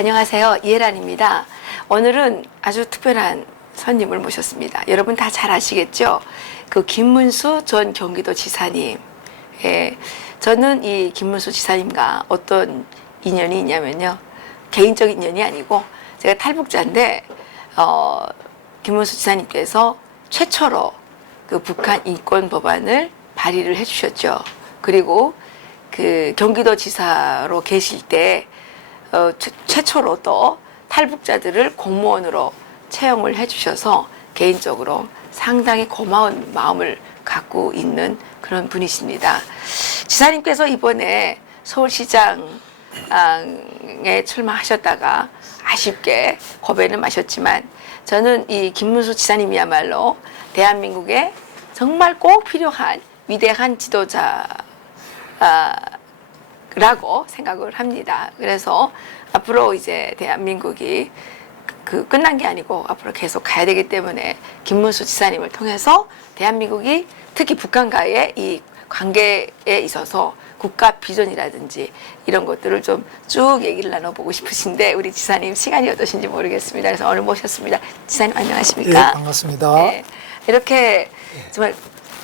안녕하세요. 이혜란입니다. 오늘은 아주 특별한 손님을 모셨습니다. 여러분 다 잘 아시겠죠? 그 김문수 전 경기도 지사님. 예, 저는 이 김문수 지사님과 어떤 인연이 있냐면요. 개인적인 인연이 아니고 제가 탈북자인데 김문수 지사님께서 최초로 그 북한 인권 법안을 발의를 해주셨죠. 그리고 그 경기도 지사로 계실 때 최초로 또 탈북자들을 공무원으로 채용을 해주셔서 개인적으로 상당히 고마운 마음을 갖고 있는 그런 분이십니다. 지사님께서 이번에 서울시장에 출마하셨다가 아쉽게 고배는 마셨지만 저는 이 김문수 지사님이야말로 대한민국에 정말 꼭 필요한 위대한 지도자라고 생각을 합니다. 그래서 앞으로 이제 대한민국이 끝난 게 아니고 앞으로 계속 가야 되기 때문에 김문수 지사님을 통해서 대한민국이 특히 북한과의 이 관계에 있어서 국가 비전이라든지 이런 것들을 좀 쭉 얘기를 나눠보고 싶으신데 우리 지사님 시간이 어떠신지 모르겠습니다. 그래서 오늘 모셨습니다. 지사님 안녕하십니까? 네, 반갑습니다. 네, 이렇게 정말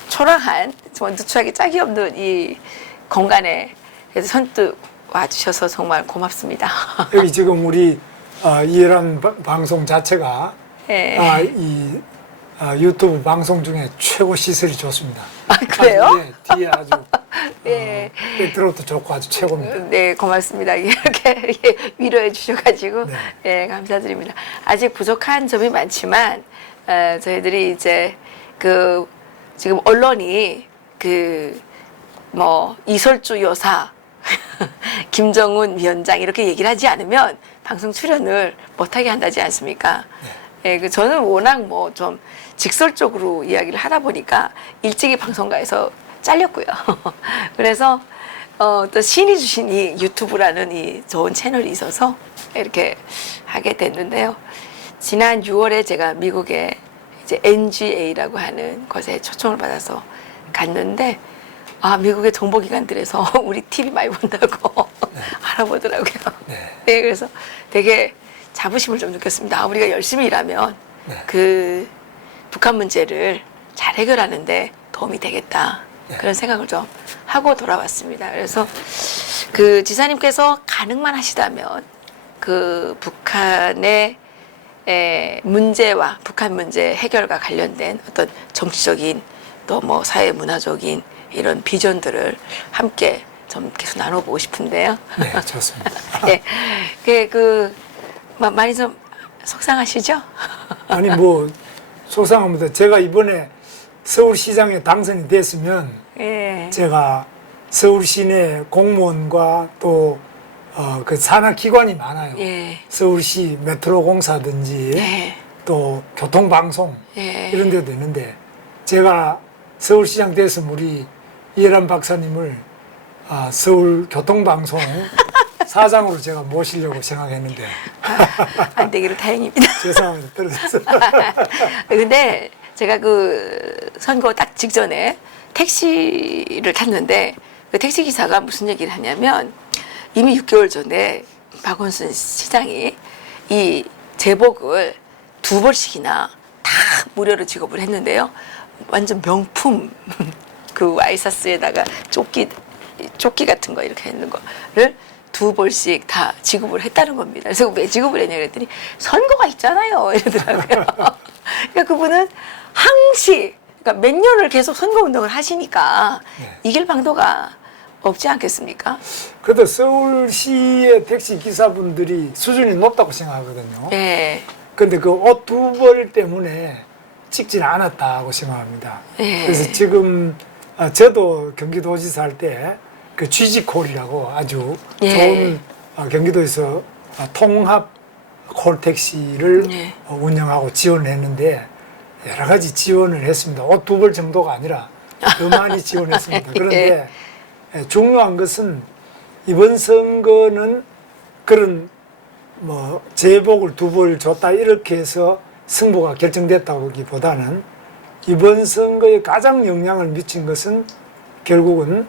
초라한 정말 누추하게 짝이 없는 이 공간에 그래서 선뜻 와주셔서 정말 고맙습니다. 여기 지금 우리 이해란 방송 자체가 네. 유튜브 방송 중에 최고 시설이 좋습니다. 아, 그래요? 네, 뒤에 아주 네. 배트로도 좋고 아주 최고입니다. 네, 고맙습니다. 이렇게 위로해 주셔가지고 네. 네, 감사드립니다. 아직 부족한 점이 많지만 저희들이 이제 지금 언론이 이설주 여사, 김정은 위원장 이렇게 얘기를 하지 않으면 방송 출연을 못하게 한다지 않습니까? 네. 네, 저는 워낙 좀 직설적으로 이야기를 하다 보니까 일찍이 방송가에서 잘렸고요. 그래서 또 신이 주신 이 유튜브라는 이 좋은 채널이 있어서 이렇게 하게 됐는데요. 지난 6월에 제가 미국에 이제 NGA라고 하는 곳에 초청을 받아서 갔는데 미국의 정보기관들에서 우리 TV 많이 본다고 네. 알아보더라고요. 네. 네, 그래서 되게 자부심을 좀 느꼈습니다. 우리가 열심히 일하면 네. 북한 문제를 잘 해결하는데 도움이 되겠다. 네. 그런 생각을 좀 하고 돌아왔습니다. 그래서 그 지사님께서 가능만 하시다면 북한의 문제와 북한 문제 해결과 관련된 어떤 정치적인 또 사회 문화적인 이런 비전들을 함께 좀 계속 나눠보고 싶은데요. 네, 좋습니다. 네, 많이 좀 속상하시죠? 아니 속상합니다. 제가 이번에 서울시장에 당선이 됐으면 네. 제가 서울시 내 공무원과 또 그 산하기관이 많아요. 예. 서울시 메트로 공사든지 예. 또 교통방송 예. 이런 데도 있는데 제가 서울시장 됐으면 우리 이해란 박사님을 서울 교통방송 사장으로 제가 모시려고 생각했는데 안 되기를 다행입니다. 죄송합니다. 떨어졌어요. 근데 제가 선거 딱 직전에 택시를 탔는데 그 택시기사가 무슨 얘기를 하냐면 이미 6개월 전에 박원순 시장이 이 제복을 2벌씩이나 다 무료로 지급을 했는데요. 완전 명품 와이셔츠에다가 조끼 같은 거 이렇게 있는 거를 2벌씩 다 지급을 했다는 겁니다. 그래서 왜 지급을 했냐 그랬더니 선거가 있잖아요 이러더라고요. 그러니까 그분은 항시 그러니까 몇 년을 계속 선거 운동을 하시니까 네. 이길 방도가 없지 않겠습니까? 그래도 서울시의 택시 기사분들이 수준이 높다고 생각하거든요. 네. 근데 그 옷 2벌 때문에 찍지는 않았다고 생각합니다. 네. 그래서 지금 저도 경기도지사 할 때 그 GG콜이라고 아주 네. 좋은 경기도에서 통합 콜택시를 네. 운영하고 지원을 했는데 여러 가지 지원을 했습니다. 옷 2벌 정도가 아니라 더 많이 지원했습니다. 그런데 중요한 것은 이번 선거는 그런 제복을 2벌 줬다 이렇게 해서 승부가 결정됐다기보다는 이번 선거에 가장 영향을 미친 것은 결국은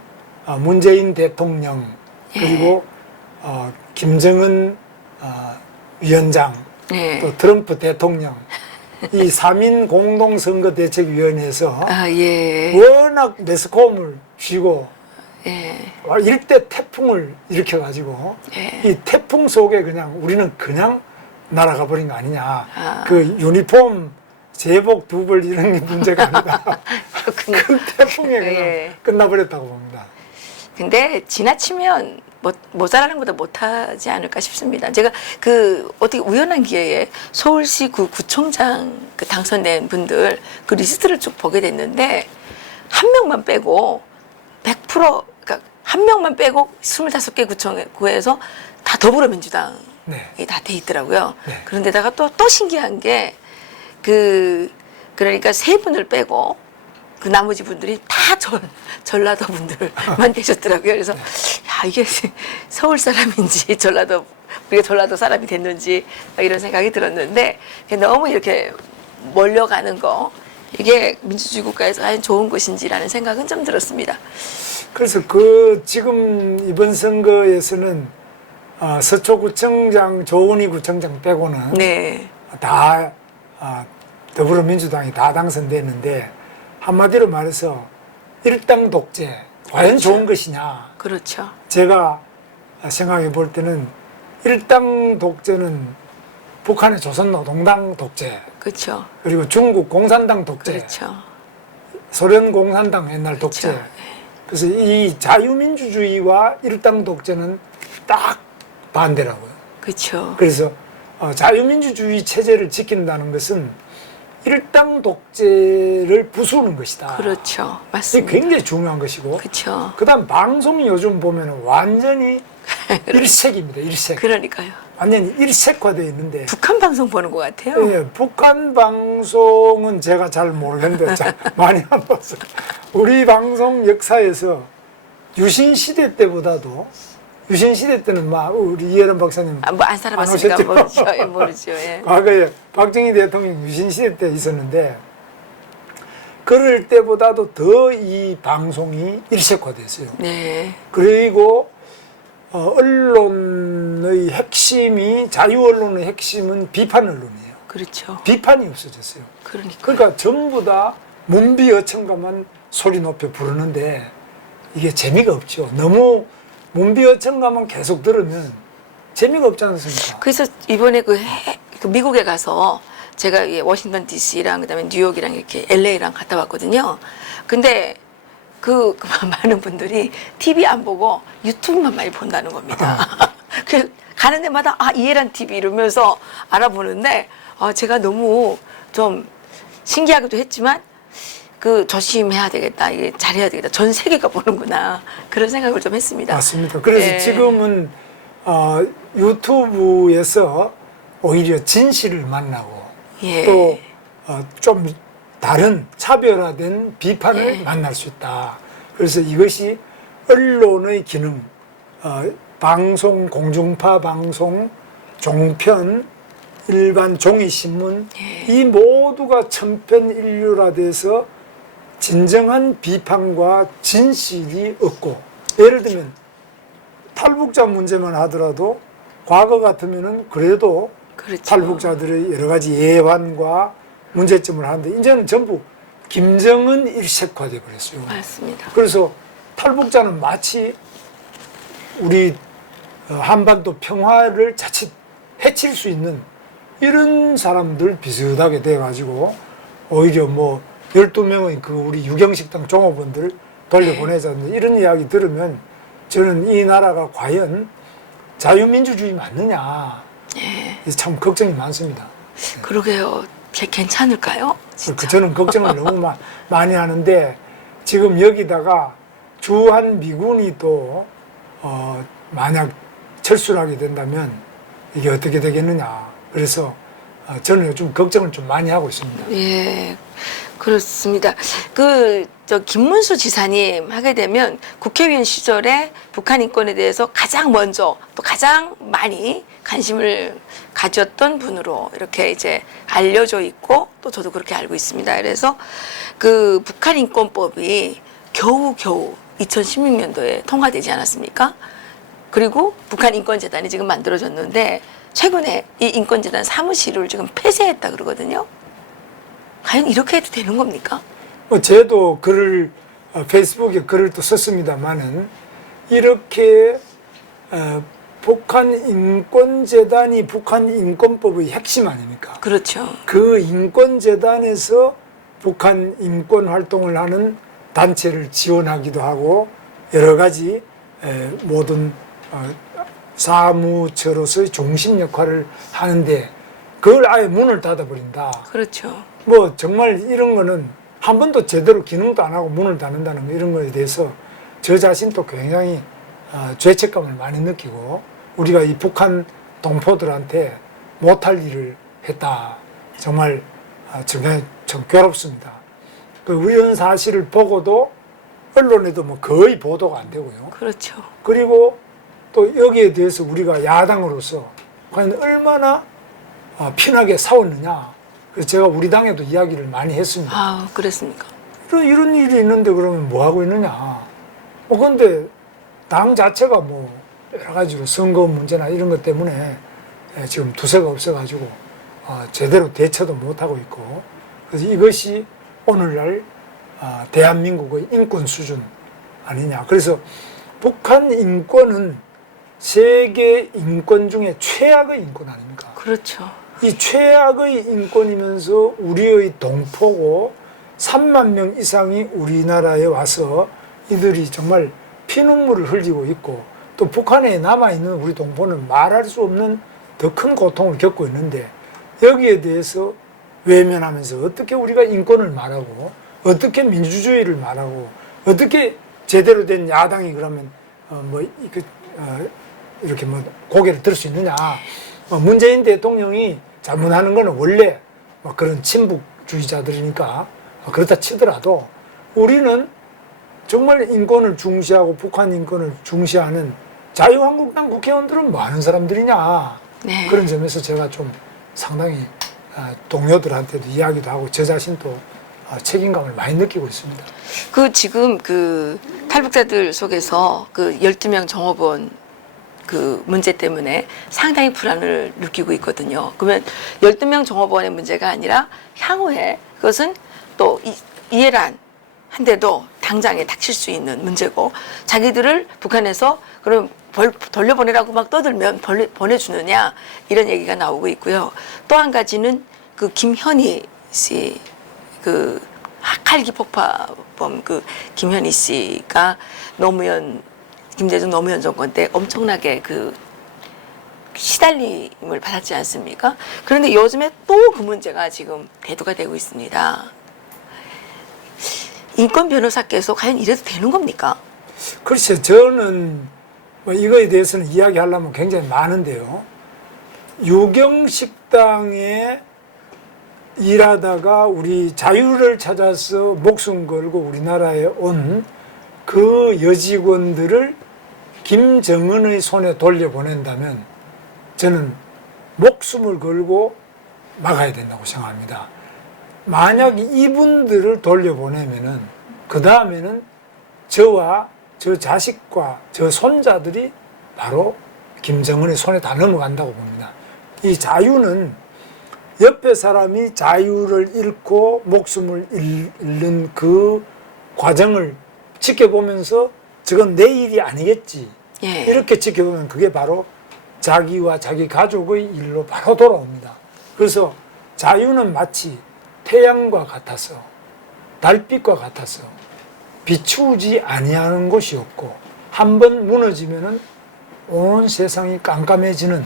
문재인 대통령 그리고 김정은 위원장, 네. 또 트럼프 대통령, 이 3인 공동선거대책위원회에서 예. 워낙 매스컴을 쥐고 예. 일대 태풍을 일으켜가지고 예. 이 태풍 속에 그냥 우리는 그냥 날아가 버린 거 아니냐. 아. 그 유니폼 제복 두 벌 이런 게 문제가 아니다. 그렇군요. 그 태풍에 그냥 예. 끝나버렸다고 봅니다. 근데 지나치면 모자라는 것보다 못하지 않을까 싶습니다. 제가 어떻게 우연한 기회에 서울시 구청장 당선된 분들 그 리스트를 쭉 보게 됐는데 한 명만 빼고 100% 그러니까 한 명만 빼고 25개 구에서 다 더불어민주당이 네. 다 돼 있더라고요. 네. 그런데다가 또 신기한 게 그러니까 세 분을 빼고 그 나머지 분들이 다 전라도 분들만 되셨더라고요. 그래서 야 이게 서울 사람인지 우리가 전라도 사람이 됐는지 이런 생각이 들었는데 너무 이렇게 몰려가는 거 이게 민주주의 국가에서 과연 좋은 것인지라는 생각은 좀 들었습니다. 그래서 지금 이번 선거에서는 서초구청장, 조은희 구청장 빼고는 네. 다 더불어민주당이 다 당선됐는데 한마디로 말해서 일당 독재 과연 그렇죠. 좋은 것이냐. 그렇죠. 제가 생각해 볼 때는 일당 독재는 북한의 조선노동당 독재, 그렇죠. 그리고 중국 공산당 독재, 그렇죠. 소련 공산당 옛날 독재. 그렇죠. 그래서 이 자유민주주의와 일당 독재는 딱 반대라고요. 그렇죠. 그래서 자유민주주의 체제를 지킨다는 것은 일당 독재를 부수는 것이다. 그렇죠. 이게 맞습니다. 굉장히 중요한 것이고. 그렇죠. 그다음 방송이 요즘 보면 완전히 일색입니다. 일색. 그러니까요. 완전히 일색화되어 있는데. 북한 방송 보는 것 같아요. 예, 북한 방송은 제가 잘 모르겠는데 많이 안 봤어요. 우리 방송 역사에서 유신 시대 때보다도 유신 시대 때는 막 우리 이해람 박사님 안 살아봤으니까 오셨죠? 모르죠. 예, 모르죠. 예. 과거에 박정희 대통령 유신 시대 때 있었는데 그럴 때보다도 더 이 방송이 일색화됐어요. 네. 그리고 언론의 핵심이 자유 언론의 핵심은 비판 언론이에요. 그렇죠. 비판이 없어졌어요. 그러니까. 그러니까 전부 다 문비어천가만 소리 높여 부르는데 이게 재미가 없죠. 너무 문비어천가만 계속 들으면 재미가 없지 않습니까? 그래서 이번에 그 미국에 가서 제가 워싱턴 D.C.랑 그다음에 뉴욕이랑 이렇게 LA랑 갔다 왔거든요. 근데 그 많은 분들이 TV 안 보고 유튜브만 많이 본다는 겁니다. 그 가는 데마다 이해란 TV 이러면서 알아보는데 제가 너무 좀 신기하기도 했지만 조심해야 되겠다. 이게 잘해야 되겠다. 전 세계가 보는구나. 그런 생각을 좀 했습니다. 맞습니다. 그래서 네. 지금은 유튜브에서 오히려 진실을 만나고 예. 또 좀 다른 차별화된 비판을 예. 만날 수 있다. 그래서 이것이 언론의 기능, 방송, 공중파 방송, 종편, 일반 종이신문 이 모두가 천편일률화돼서 진정한 비판과 진실이 없고, 예를 들면 탈북자 문제만 하더라도 과거 같으면은 그래도 그렇죠. 탈북자들의 여러 가지 예반과 문제점을 하는데 이제는 전부 김정은 일색화돼 버렸어요. 맞습니다. 그래서 탈북자는 마치 우리 한반도 평화를 자칫 해칠 수 있는 이런 사람들 비슷하게 돼가지고 오히려 12명의 우리 유경식당 종업원들 돌려보내자는데 이런 이야기 들으면 저는 이 나라가 과연 자유민주주의 맞느냐 참 걱정이 많습니다. 그러게요. 괜찮을까요? 진짜. 저는 걱정을 너무 많이 하는데 지금 여기다가 주한 미군이 또 만약 철수를 하게 된다면 이게 어떻게 되겠느냐. 그래서 저는 요즘 걱정을 좀 많이 하고 있습니다. 예, 그렇습니다. 김문수 지사님 하게 되면 국회의원 시절에 북한 인권에 대해서 가장 먼저 또 가장 많이 관심을 가졌던 분으로 이렇게 이제 알려져 있고 또 저도 그렇게 알고 있습니다. 그래서 북한 인권법이 겨우 2016년도에 통과되지 않았습니까? 그리고 북한 인권재단이 지금 만들어졌는데 최근에 이 인권재단 사무실을 지금 폐쇄했다 그러거든요. 과연 이렇게 해도 되는 겁니까? 저도 글을 페이스북에 글을 또 썼습니다만은 이렇게 북한 인권재단이 북한 인권법의 핵심 아닙니까? 그렇죠. 그 인권재단에서 북한 인권 활동을 하는 단체를 지원하기도 하고 여러 가지 모든 사무처로서의 중심 역할을 하는데 그걸 아예 문을 닫아버린다. 그렇죠. 뭐 정말 이런 거는 한 번도 제대로 기능도 안 하고 문을 닫는다는 거 이런 거에 대해서 저 자신도 굉장히 죄책감을 많이 느끼고 우리가 이 북한 동포들한테 못할 일을 했다. 정말 정말 좀 괴롭습니다. 그 우연 사실을 보고도 언론에도 뭐 거의 보도가 안 되고요. 그렇죠. 그리고 또 여기에 대해서 우리가 야당으로서 과연 얼마나 피나게 싸웠느냐. 그래서 제가 우리 당에도 이야기를 많이 했습니다. 아, 그랬습니까? 이런 일이 있는데 그러면 뭐 하고 있느냐. 근데 당 자체가 뭐 여러 가지로 선거 문제나 이런 것 때문에 지금 두세가 없어가지고 제대로 대처도 못하고 있고 그래서 이것이 오늘날 대한민국의 인권 수준 아니냐. 그래서 북한 인권은 세계 인권 중에 최악의 인권 아닙니까? 그렇죠. 이 최악의 인권이면서 우리의 동포고 3만 명 이상이 우리나라에 와서 이들이 정말 피눈물을 흘리고 있고 또 북한에 남아있는 우리 동포는 말할 수 없는 더 큰 고통을 겪고 있는데 여기에 대해서 외면하면서 어떻게 우리가 인권을 말하고 어떻게 민주주의를 말하고 어떻게 제대로 된 야당이 그러면 이렇게 뭐 고개를 들 수 있느냐. 문재인 대통령이 잘못하는 거는 원래 그런 친북주의자들이니까 그렇다 치더라도 우리는 정말 인권을 중시하고 북한 인권을 중시하는 자유한국당 국회의원들은 뭐 하는 사람들이냐. 네. 그런 점에서 제가 좀 상당히 동료들한테도 이야기도 하고 저 자신도 책임감을 많이 느끼고 있습니다. 지금 탈북자들 속에서 12명 정업원 문제 때문에 상당히 불안을 느끼고 있거든요. 그러면 12명 정업원의 문제가 아니라 향후에 그것은 또 이해란 한데도 당장에 닥칠 수 있는 문제고 자기들을 북한에서 그럼 돌려보내라고 막 떠들면 보내주느냐 이런 얘기가 나오고 있고요. 또 한 가지는 김현희 씨 칼기 폭파범 김현희 씨가 김대중 노무현 정권 때 엄청나게 시달림을 받았지 않습니까? 그런데 요즘에 또 그 문제가 지금 대두가 되고 있습니다. 인권 변호사께서 과연 이래도 되는 겁니까? 글쎄, 저는 이거에 대해서는 이야기하려면 굉장히 많은데요. 유경식당에 일하다가 우리 자유를 찾아서 목숨 걸고 우리나라에 온 그 여직원들을 김정은의 손에 돌려보낸다면 저는 목숨을 걸고 막아야 된다고 생각합니다. 만약 이분들을 돌려보내면은 그 다음에는 저와 저 자식과 저 손자들이 바로 김정은의 손에 다 넘어간다고 봅니다. 이 자유는 옆에 사람이 자유를 잃고 목숨을 잃는 그 과정을 지켜보면서 저건 내 일이 아니겠지. 예. 이렇게 지켜보면 그게 바로 자기와 자기 가족의 일로 바로 돌아옵니다. 그래서 자유는 마치 태양과 같아서 달빛과 같아서 비추지 아니하는 것이 없고 한번 무너지면은 온 세상이 깜깜해지는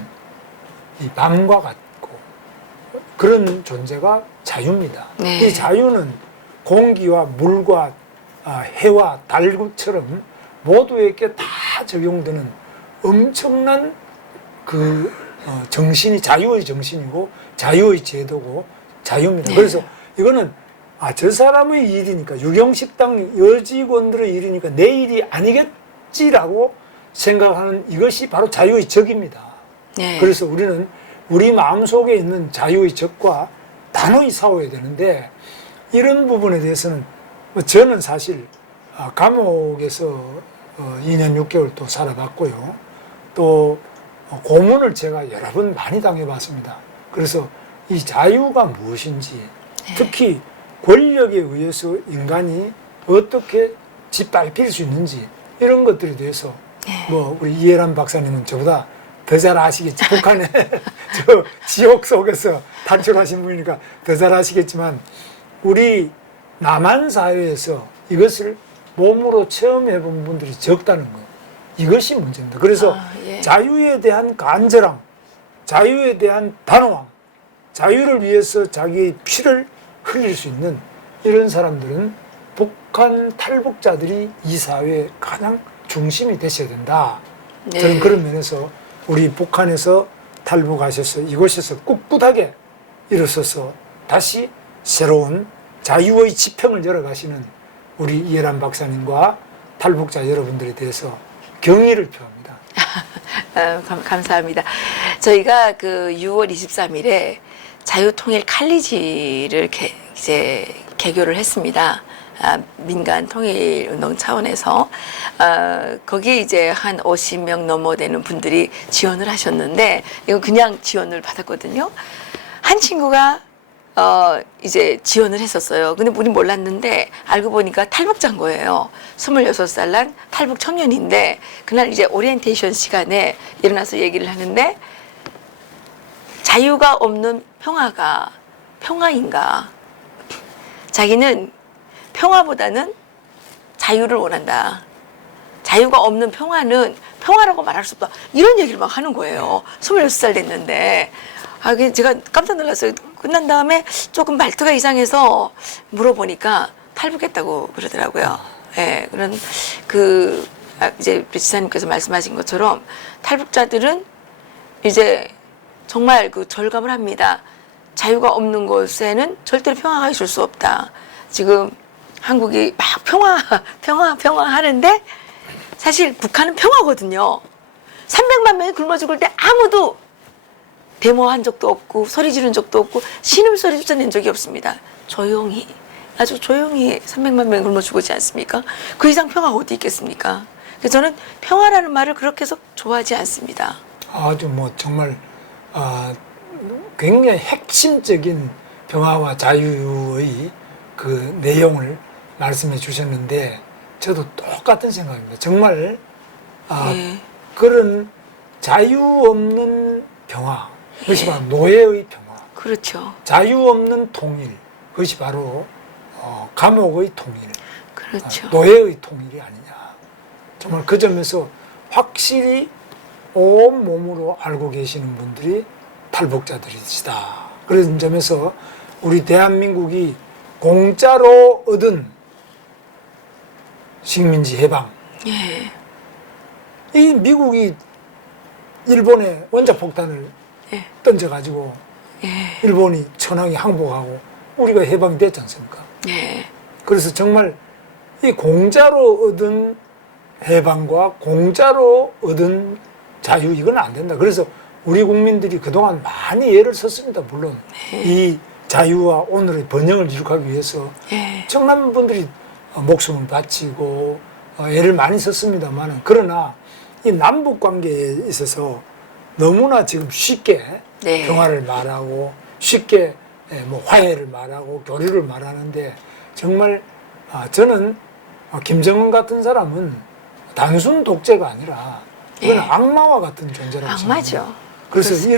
이 밤과 같고 그런 존재가 자유입니다. 네. 이 자유는 공기와 물과 해와 달처럼 모두에게 다 적용되는 엄청난 정신이 자유의 정신이고 자유의 제도고 자유입니다. 네. 그래서 이거는 저 사람의 일이니까 유경식당 여직원들의 일이니까 내 일이 아니겠지라고 생각하는 이것이 바로 자유의 적입니다. 네. 그래서 우리는 우리 마음속에 있는 자유의 적과 단호히 싸워야 되는데 이런 부분에 대해서는 저는 사실 감옥에서 2년 6개월 또 살아봤고요. 또 고문을 제가 여러 번 많이 당해봤습니다. 그래서 이 자유가 무엇인지, 특히 권력에 의해서 인간이 어떻게 짓밟힐 수 있는지 이런 것들에 대해서 뭐 우리 이해란 박사님은 저보다 더 잘 아시겠지. 북한의 저 지옥 속에서 탈출하신 분이니까 더 잘 아시겠지만 우리 남한 사회에서 이것을 몸으로 체험해 본 분들이 적다는 거. 이것이 문제입니다. 그래서 자유에 대한 간절함, 자유에 대한 단호함, 자유를 위해서 자기의 피를 흘릴 수 있는 이런 사람들은 북한 탈북자들이 이 사회의 가장 중심이 되셔야 된다. 저는 그런 면에서 우리 북한에서 탈북하셔서 이곳에서 꿋꿋하게 일어서서 다시 새로운 자유의 지평을 열어가시는 우리 이해란 박사님과 탈북자 여러분들에 대해서 경의를 표합니다. 감사합니다. 저희가 그 6월 23일에 자유통일 칼리지를 이제 개교를 했습니다. 민간 통일 운동 차원에서 거기에 이제 한 50명 넘어 되는 분들이 지원을 하셨는데 이거 그냥 지원을 받았거든요. 한 친구가 이제 지원을 했었어요. 근데 우리 몰랐는데 알고 보니까 탈북자인 거예요. 26살 난 탈북 청년인데 그날 이제 오리엔테이션 시간에 일어나서 얘기를 하는데 자유가 없는 평화가 평화인가? 자기는 평화보다는 자유를 원한다. 자유가 없는 평화는 평화라고 말할 수 없다. 이런 얘기를 막 하는 거예요. 26살 됐는데. 제가 깜짝 놀랐어요. 끝난 다음에 조금 말투가 이상해서 물어보니까 탈북했다고 그러더라고요. 예, 그런 이제 우리 지사님께서 말씀하신 것처럼 탈북자들은 이제 정말 절감을 합니다. 자유가 없는 곳에는 절대로 평화가 있을 수 없다. 지금 한국이 막 평화 하는데 사실 북한은 평화거든요. 300만 명이 굶어 죽을 때 아무도 데모한 적도 없고 소리 지른 적도 없고 신음소리조차 낸 적이 없습니다. 조용히 아주 조용히 300만 명이 굶어 죽지 않습니까? 그 이상 평화가 어디 있겠습니까? 그래서 저는 평화라는 말을 그렇게 해서 좋아하지 않습니다. 아주 정말 굉장히 핵심적인 평화와 자유의 그 내용을 말씀해 주셨는데 저도 똑같은 생각입니다. 정말 그런 자유 없는 평화, 그것이 바로 노예의 평화. 그렇죠. 자유 없는 통일, 그것이 바로 감옥의 통일. 그렇죠. 노예의 통일이 아니냐. 정말 그 점에서 확실히 온 몸으로 알고 계시는 분들이 탈북자들이시다. 그런 점에서 우리 대한민국이 공짜로 얻은 식민지 해방. 이 미국이 일본에 원자 폭탄을 던져가지고 일본이 천황이 항복하고 우리가 해방이 됐지 않습니까? 그래서 정말 이 공짜로 얻은 해방과 공짜로 얻은 자유 이건 안 된다. 그래서 우리 국민들이 그동안 많이 애를 썼습니다. 물론 이 자유와 오늘의 번영을 이룩하기 위해서 청남 분들이 목숨을 바치고 애를 많이 썼습니다만 그러나 이 남북 관계에 있어서 너무나 지금 쉽게 평화를 말하고 쉽게 화해를 말하고 교류를 말하는데 정말 저는 김정은 같은 사람은 단순 독재가 아니라 이건 악마와 같은 존재라고 생각합니다. 악마죠. 그래서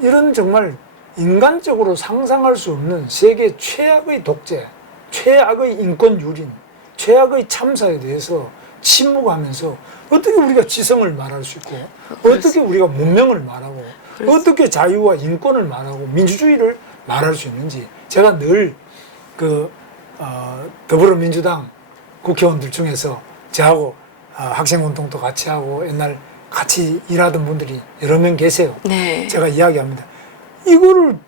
이런 정말 인간적으로 상상할 수 없는 세계 최악의 독재, 최악의 인권 유린, 최악의 참사에 대해서 침묵하면서 어떻게 우리가 지성을 말할 수 있고 어떻게 우리가 문명을 말하고 어떻게 자유와 인권을 말하고 민주주의를 말할 수 있는지 제가 늘 더불어민주당 국회의원들 중에서 저하고 학생운동도 같이 하고 옛날 같이 일하던 분들이 여러 명 계세요. 제가 이야기합니다. 이거를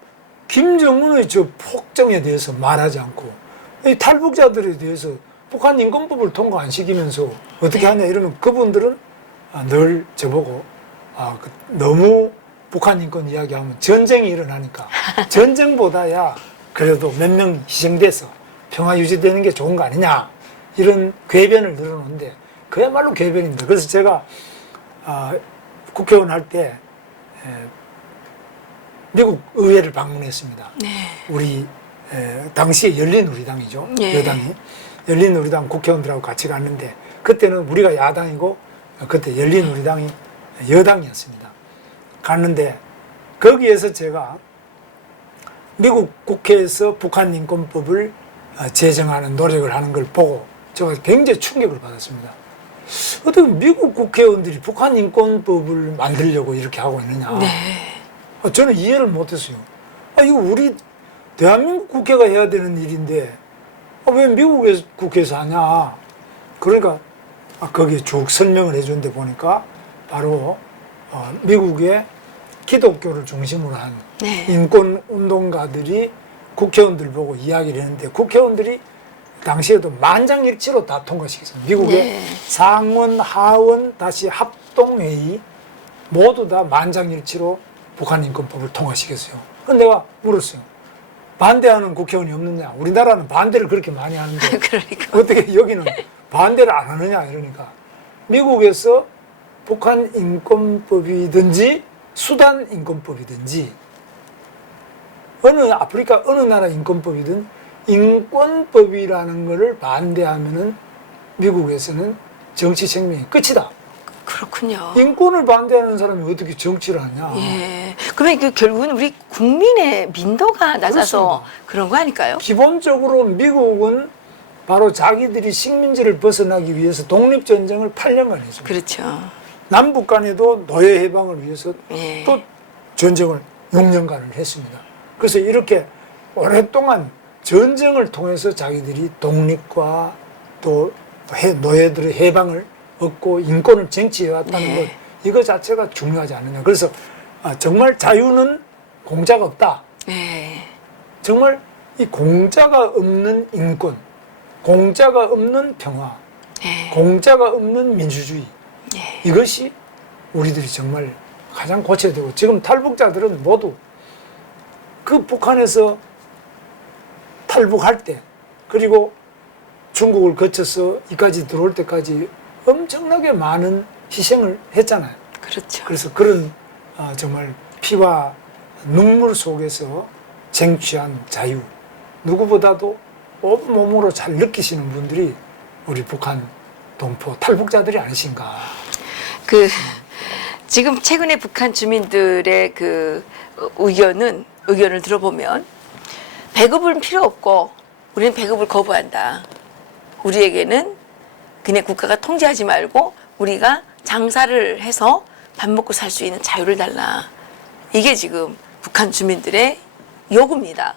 김정은의 저 폭정에 대해서 말하지 않고 이 탈북자들에 대해서 북한 인권법을 통과 안 시키면서 어떻게 하냐 이러면 그분들은 늘 저보고 너무 북한 인권 이야기하면 전쟁이 일어나니까 전쟁보다야 그래도 몇 명 희생돼서 평화 유지되는 게 좋은 거 아니냐 이런 궤변을 늘어놓는데 그야말로 궤변입니다. 그래서 제가 국회의원 할 때 미국 의회를 방문했습니다. 네. 우리 당시에 열린우리당이죠. 예. 여당이 열린우리당 국회의원들하고 같이 갔는데 그때는 우리가 야당이고 그때 열린우리당이 여당이었습니다. 갔는데 거기에서 제가 미국 국회에서 북한 인권법을 제정하는 노력을 하는 걸 보고 제가 굉장히 충격을 받았습니다. 어떻게 미국 국회의원들이 북한 인권법을 만들려고 이렇게 하고 있느냐. 네. 저는 이해를 못했어요. 이거 우리 대한민국 국회가 해야 되는 일인데 왜 미국의 국회에서 하냐. 그러니까 거기에 쭉 설명을 해주는데 보니까 바로 미국의 기독교를 중심으로 한 네. 인권운동가들이 국회의원들 보고 이야기를 했는데 국회의원들이 당시에도 만장일치로 다 통과시켰어요. 미국의 네. 상원, 하원, 다시 합동회의 모두 다 만장일치로 북한 인권법을 통과시켰어요. 그런데 내가 물었어요. 반대하는 국회의원이 없느냐. 우리나라는 반대를 그렇게 많이 하는데 그러니까. 어떻게 여기는 반대를 안 하느냐 이러니까 미국에서 북한 인권법이든지 수단 인권법이든지 어느 아프리카 어느 나라 인권법이든 인권법이라는 것을 반대하면은 미국에서는 정치 생명이 끝이다. 그렇군요. 인권을 반대하는 사람이 어떻게 정치를 하냐. 예. 그러면 결국은 우리 국민의 민도가 낮아서 그렇습니다. 그런 거 아닐까요? 기본적으로 미국은 바로 자기들이 식민지를 벗어나기 위해서 독립전쟁을 8년간 했습니다. 그렇죠. 남북 간에도 노예 해방을 위해서 예. 또 전쟁을 6년간을 했습니다. 그래서 이렇게 오랫동안 전쟁을 통해서 자기들이 독립과 또 노예들의 해방을 얻고 인권을 쟁취해왔다는 네. 것, 이거 자체가 중요하지 않느냐. 그래서 정말 자유는 공짜가 없다. 예. 정말 이 공짜가 없는 인권, 공짜가 없는 평화, 예. 공짜가 없는 민주주의, 예. 이것이 우리들이 정말 가장 고쳐야 되고, 지금 탈북자들은 모두 그 북한에서 탈북할 때, 그리고 중국을 거쳐서 이까지 들어올 때까지 엄청나게 많은 희생을 했잖아요. 그렇죠. 그래서 그런 정말 피와 눈물 속에서 쟁취한 자유, 누구보다도 온몸으로 잘 느끼시는 분들이 우리 북한 동포 탈북자들이 아니신가. 지금 최근에 북한 주민들의 의견을 들어보면 배급은 필요 없고 우리는 배급을 거부한다. 우리에게는 그냥 국가가 통제하지 말고 우리가 장사를 해서 밥 먹고 살 수 있는 자유를 달라. 이게 지금 북한 주민들의 요구입니다.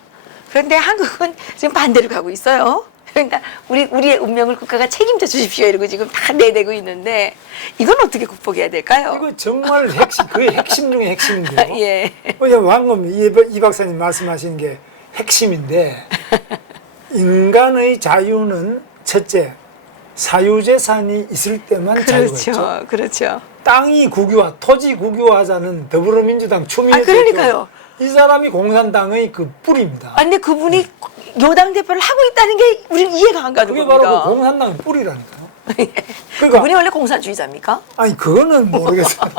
그런데 한국은 지금 반대로 가고 있어요. 그러니까 우리의 운명을 국가가 책임져 주십시오 이러고 지금 다 내대고 있는데 이건 어떻게 극복해야 될까요? 이거 정말 핵심, 그게 핵심 중에 핵심인데요. 예. 방금 이 박사님 말씀하신 게 핵심인데, 인간의 자유는 첫째, 사유재산이 있을 때만 자유가 있죠. 그렇죠. 그렇죠. 땅이 국유화, 토지 국유화하자는 더불어민주당 추미애 그러니까요. 대표, 이 사람이 공산당의 그 뿌리입니다. 근데 그분이 여당 대표를 하고 있다는 게 우리는 이해가 안 가는 그게 겁니다. 바로 그 공산당의 뿌리라니까요. 그러니까 그분이 원래 공산주의자입니까? 아니 그거는 모르겠어요.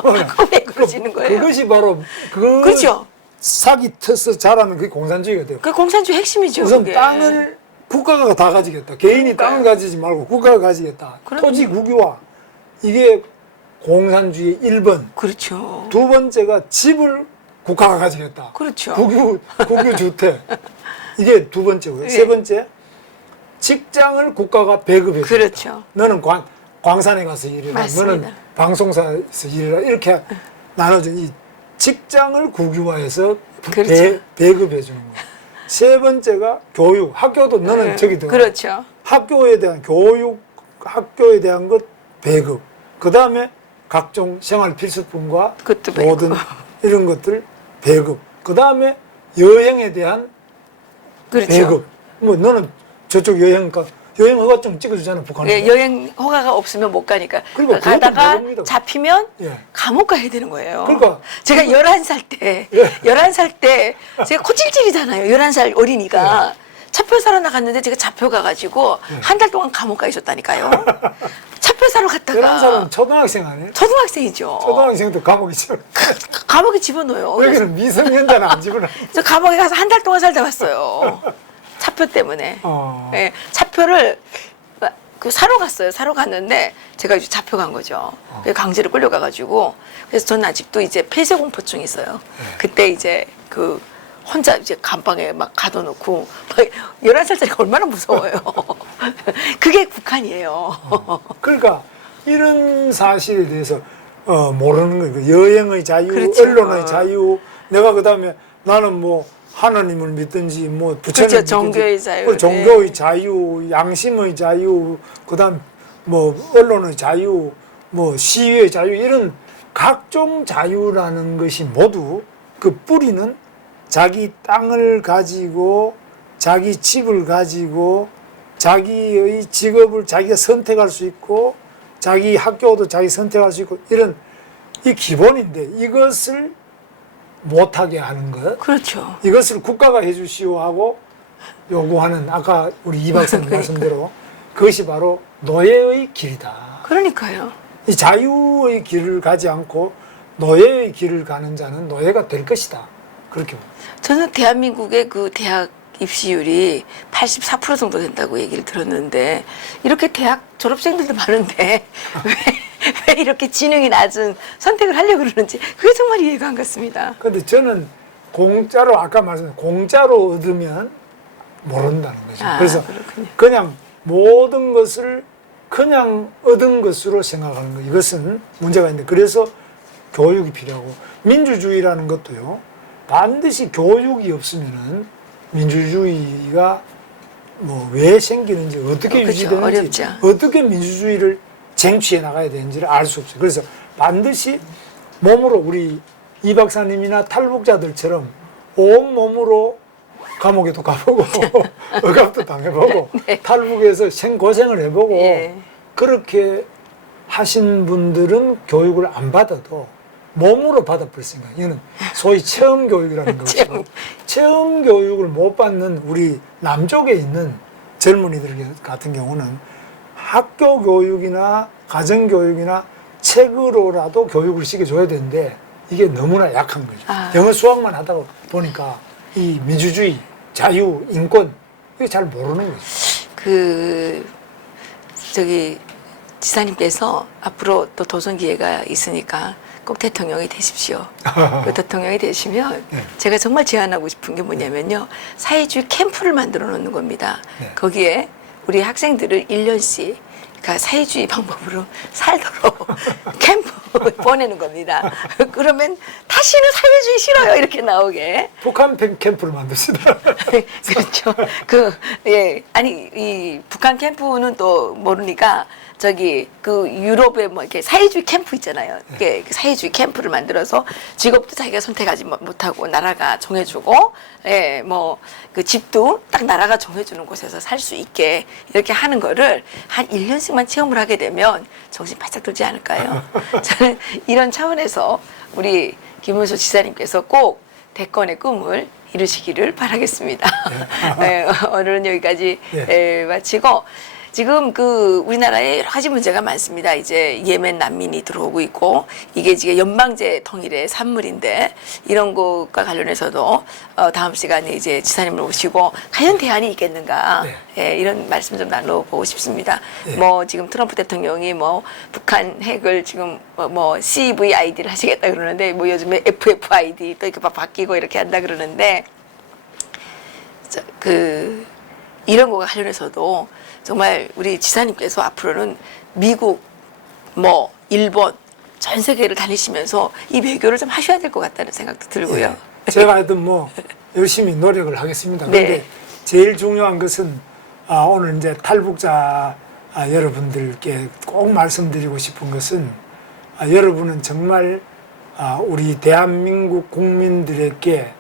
왜 그러시는 거예요? 그것이 바로 그 그렇죠. 사기 터서 잘하면 그게 공산주의가 돼요. 그 공산주의 핵심이죠. 우선 그게. 땅을 국가가 다 가지겠다. 개인이 그러니까요. 땅을 가지지 말고 국가가 가지겠다. 그럼요. 토지 국유화. 이게 공산주의 1번. 그렇죠. 두 번째가 집을 국가가 가지겠다. 그렇죠. 국유 주택. 이게 두 번째고요. 예. 세 번째, 직장을 국가가 배급해 줍니다. 그렇죠. 너는 광산에 가서 일해라. 맞습니다. 너는 방송사에서 일해라. 이렇게 나눠준 이 직장을 국유화해서 그렇죠. 배급해 주는 거예요. 세 번째가 교육. 학교도 너는 저기 들어가. 그렇죠. 학교에 대한 교육, 학교에 대한 것 배급. 그 다음에 각종 생활 필수품과 그것도 배급. 모든 이런 것들 배급. 그 다음에 여행에 대한 그렇죠. 배급. 뭐 너는 저쪽 여행 허가증 찍어주잖아, 북한에. 예, 여행 허가가 없으면 못 가니까. 그리고 그것도 가다가 배급입니다. 잡히면 예. 감옥 가야 되는 거예요. 그러니까 제가 11살 때, 예. 11살 때 제가 코찔찔이잖아요. 11살 어린이가. 차표 사러 나갔는데 제가 잡혀가가지고 한 달 동안 감옥 가 있었다니까요. 차표 차표 사러 갔다가 11살은 초등학생 아니에요? 초등학생이죠. 초등학생도 감옥에 집어. 감옥에 집어넣어요. 여기는 미성년자는 안 집어넣어. 저 감옥에 가서 한 달 동안 살다 왔어요. 차표 때문에. 예, 차표를 그 사러 갔어요. 사러 갔는데 제가 이제 잡혀간 거죠. 강제로 끌려가가지고. 그래서 저는 아직도 이제 폐쇄 공포증이 있어요. 그때 이제 그 혼자 이제 감방에 막 가둬놓고 막 11살짜리가 얼마나 무서워요. 그게 북한이에요. 그러니까 이런 사실에 대해서 모르는 거예요. 여행의 자유, 그렇죠. 언론의 자유. 내가 그다음에 나는 뭐 하나님을 믿든지 뭐 부처님을 그렇죠. 믿든지 종교의 자유. 그 종교의 자유, 양심의 자유, 그다음 뭐 언론의 자유, 뭐 시위의 자유 이런 각종 자유라는 것이 모두 그 뿌리는 자기 땅을 가지고 자기 집을 가지고 자기의 직업을 자기가 선택할 수 있고 자기 학교도 자기 선택할 수 있고 이런 이 기본인데 이것을 못하게 하는 것 그렇죠. 이것을 국가가 해주시오 하고 요구하는 아까 우리 이 박사님 말씀대로 그것이 바로 노예의 길이다. 그러니까요. 이 자유의 길을 가지 않고 노예의 길을 가는 자는 노예가 될 것이다. 그렇게 봅니다. 저는 대한민국의 그 대학 입시율이 84% 정도 된다고 얘기를 들었는데 이렇게 대학 졸업생들도 많은데 왜 이렇게 지능이 낮은 선택을 하려고 그러는지 그게 정말 이해가 안 갔습니다. 근데 저는 공짜로 아까 말씀드린 공짜로 얻으면 모른다는 거죠. 그래서 그렇군요. 그냥 모든 것을 그냥 얻은 것으로 생각하는 거 이것은 문제가 있는데 그래서 교육이 필요하고 민주주의라는 것도요 반드시 교육이 없으면은 민주주의가 뭐 왜 생기는지 어떻게 그렇죠. 유지되는지 어렵죠. 어떻게 민주주의를 쟁취해 나가야 되는지를 알 수 없어요. 그래서 반드시 몸으로 우리 이 박사님이나 탈북자들처럼 온 몸으로 감옥에도 가보고 억압도 당해보고 네. 탈북에서 생고생을 해보고 예. 그렇게 하신 분들은 교육을 안 받아도 몸으로 받아볼 생각. 이거는 소위 체험 교육이라는 거죠. 체험 교육을 못 받는 우리 남쪽에 있는 젊은이들 같은 경우는 학교 교육이나 가정 교육이나 책으로라도 교육을 시켜줘야 되는데 이게 너무나 약한 거죠. 영어 수학만 하다 보니까 이 민주주의, 자유, 인권 이게 잘 모르는 거죠. 그 저기 지사님께서 앞으로 또 도전 기회가 있으니까 꼭 대통령이 되십시오. 그 대통령이 되시면 네. 제가 정말 제안하고 싶은 게 뭐냐면요. 사회주의 캠프를 만들어 놓는 겁니다. 네. 거기에 우리 학생들을 1년씩 그러니까 사회주의 방법으로 살도록 캠프 보내는 겁니다. 그러면 다시는 사회주의 싫어요 이렇게 나오게. 북한 캠프를 만듭시다. 그렇죠. 예. 아니, 이 북한 캠프는 또 모르니까 저기 그 유럽에 뭐 이렇게 사회주의 캠프 있잖아요. 이렇게 사회주의 캠프를 만들어서 직업도 자기가 선택하지 못하고 나라가 정해주고, 예, 뭐 그 집도 딱 나라가 정해주는 곳에서 살 수 있게 이렇게 하는 거를 한 1년씩만 체험을 하게 되면 정신 바짝 들지 않을까요? 저는 이런 차원에서 우리 김은수 지사님께서 꼭 대권의 꿈을 이루시기를 바라겠습니다. 네, 오늘은 여기까지 마치고 지금 그 우리나라에 여러 가지 문제가 많습니다. 이제 예멘 난민이 들어오고 있고 이게 지금 연방제 통일의 산물인데 이런 것과 관련해서도 다음 시간에 이제 지사님을 모시고 과연 대안이 있겠는가 예, 이런 말씀 좀 나눠보고 싶습니다. 뭐 지금 트럼프 대통령이 뭐 북한 핵을 지금 뭐 CVID를 하시겠다 그러는데 뭐 요즘에 FFID 또 이렇게 막 바뀌고 이렇게 한다 그러는데 그 이런 거와 관련해서도 정말 우리 지사님께서 앞으로는 미국, 뭐 일본, 전 세계를 다니시면서 이 외교를 좀 하셔야 될 것 같다는 생각도 들고요. 예, 제가 하여튼 뭐 열심히 노력을 하겠습니다. 그런데 네. 제일 중요한 것은 오늘 이제 탈북자 여러분들께 꼭 말씀드리고 싶은 것은 여러분은 정말 우리 대한민국 국민들에게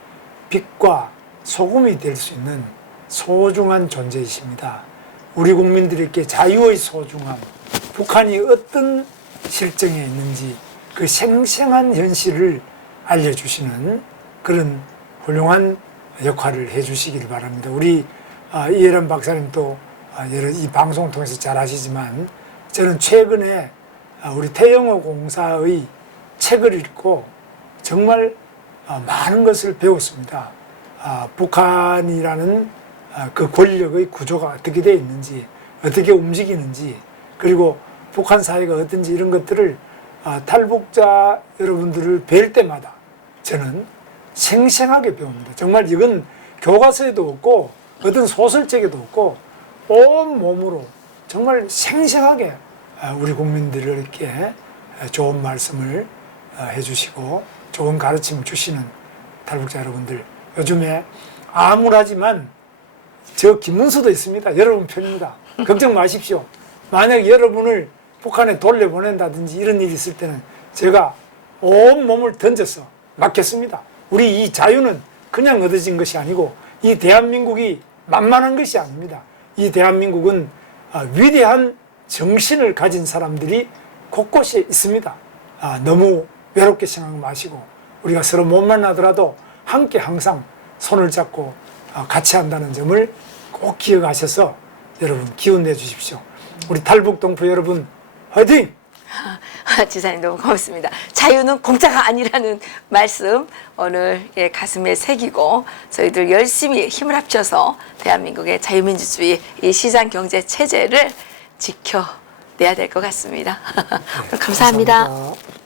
빛과 소금이 될 수 있는 소중한 존재이십니다. 우리 국민들에게 자유의 소중함, 북한이 어떤 실정에 있는지 그 생생한 현실을 알려주시는 그런 훌륭한 역할을 해주시길 바랍니다. 우리 이혜란 박사님도 이 방송 통해서 잘 아시지만 저는 최근에 우리 태영호 공사의 책을 읽고 정말 많은 것을 배웠습니다. 북한이라는 그 권력의 구조가 어떻게 되어 있는지, 어떻게 움직이는지, 그리고 북한 사회가 어떤지 이런 것들을 탈북자 여러분들을 뵐 때마다 저는 생생하게 배웁니다. 정말 이건 교과서에도 없고 어떤 소설책에도 없고 온 몸으로 정말 생생하게 우리 국민들을 이렇게 좋은 말씀을 해주시고 좋은 가르침을 주시는 탈북자 여러분들, 요즘에 암울하지만 저 김문수도 있습니다. 여러분 편입니다. 걱정 마십시오. 만약 여러분을 북한에 돌려보낸다든지 이런 일이 있을 때는 제가 온 몸을 던져서 막겠습니다. 우리 이 자유는 그냥 얻어진 것이 아니고 이 대한민국이 만만한 것이 아닙니다. 이 대한민국은 위대한 정신을 가진 사람들이 곳곳에 있습니다. 너무 외롭게 생각 마시고 우리가 서로 못 만나더라도 함께 항상 손을 잡고 같이 한다는 점을 꼭 기억하셔서 여러분 기운 내주십시오. 우리 탈북 동포 여러분 화이팅! 지사님 너무 고맙습니다. 자유는 공짜가 아니라는 말씀 오늘 가슴에 새기고 저희들 열심히 힘을 합쳐서 대한민국의 자유민주주의 이 시장 경제 체제를 지켜내야 될 것 같습니다. 감사합니다. 감사합니다.